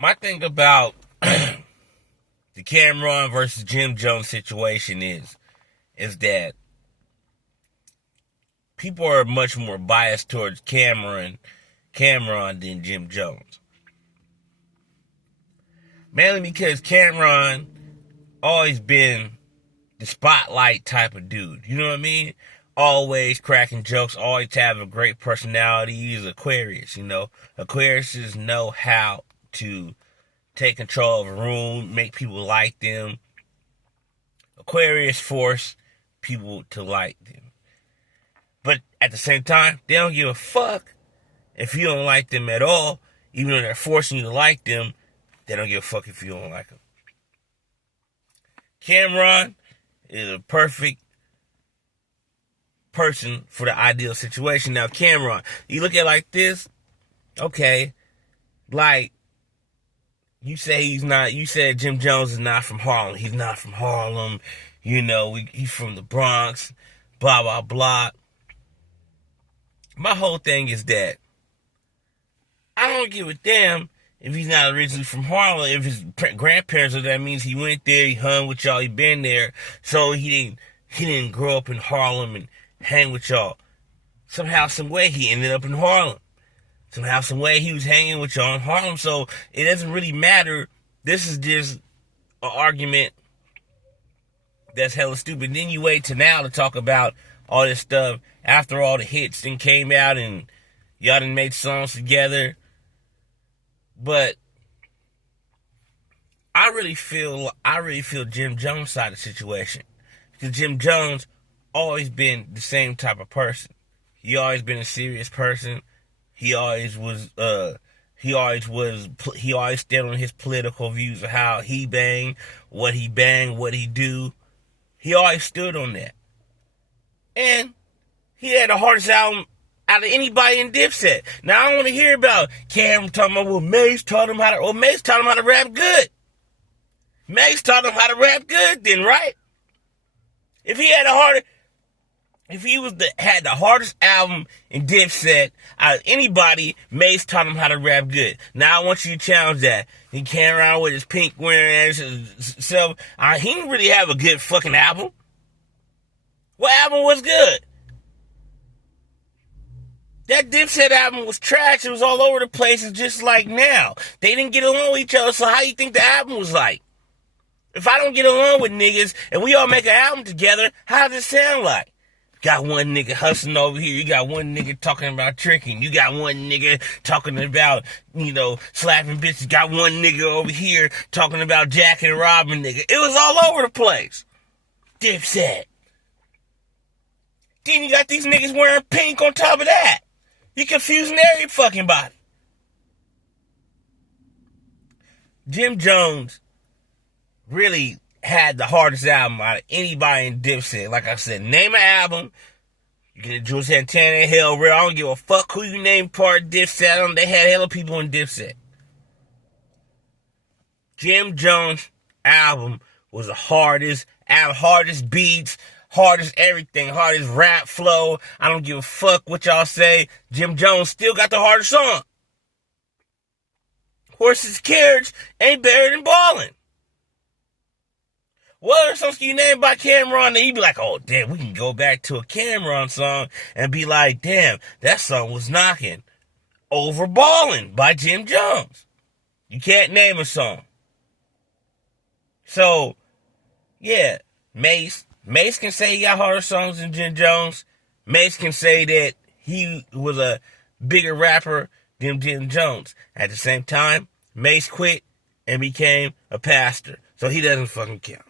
My thing about the Cameron versus Jim Jones situation is that people are much more biased towards Cameron than Jim Jones. Mainly because Cameron always been the spotlight type of dude. You know what I mean? Always cracking jokes, always have a great personality. He's Aquarius, you know. Aquariuses know how to take control of a room, make people like them. Aquarius force people to like them. But at the same time, they don't give a fuck if you don't like them at all. Even though they're forcing you to like them, they don't give a fuck if you don't like them. Cameron is a perfect person for the ideal situation. Now, Cameron, you look at it like this, okay, like, you said Jim Jones is not from Harlem. He's not from Harlem. You know, he's from the Bronx, blah, blah, blah. My whole thing is that I don't give a damn if he's not originally from Harlem. If his grandparents are, that means he went there, he hung with y'all, he been there. So he didn't grow up in Harlem and hang with y'all. Somehow, some way, he ended up in Harlem. Somehow, some way, he was hanging with y'all in Harlem. So it doesn't really matter. This is just an argument that's hella stupid. Then you wait till now to talk about all this stuff after all the hits then came out and y'all done made songs together. But I really feel Jim Jones' side of the situation. Because Jim Jones always been the same type of person. He always been a serious person. He always stood on his political views of how he bang, what he do. He always stood on that. And he had the hardest album out of anybody in Dipset. Now, I don't want to hear about Cam talking about, well, Mace taught him how to rap good. Mace taught him how to rap good then, right? If he had had the hardest album in Dipset out of anybody, Mace taught him how to rap good. Now I want you to challenge that. He came around with his pink wearing self. He didn't really have a good fucking album. What album was good? That Dipset album was trash. It was all over the place. It's just like now. They didn't get along with each other, so how you think the album was like? If I don't get along with niggas and we all make an album together, how does it sound like? Got one nigga hustling over here. You got one nigga talking about tricking. You got one nigga talking about, slapping bitches. Got one nigga over here talking about jacking and robbing nigga. It was all over the place. Dipset. Then you got these niggas wearing pink on top of that. You confusing every fucking body. Jim Jones really had the hardest album out of anybody in Dipset. Like I said, name an album. You get Jules Santana, Hell Real. I don't give a fuck who you name part of Dipset. They had hella people in Dipset. Jim Jones' album was the hardest beats, hardest everything, hardest rap flow. I don't give a fuck what y'all say. Jim Jones still got the hardest song. Horse's Carriage ain't better than Ballin'. What other songs can you name by Cameron that you'd be like, oh, damn, we can go back to a Cameron song and be like, damn, that song was knocking over Ballin' by Jim Jones. You can't name a song. So, yeah, Mace can say he got harder songs than Jim Jones. Mace can say that he was a bigger rapper than Jim Jones. At the same time, Mace quit and became a pastor. So he doesn't fucking count.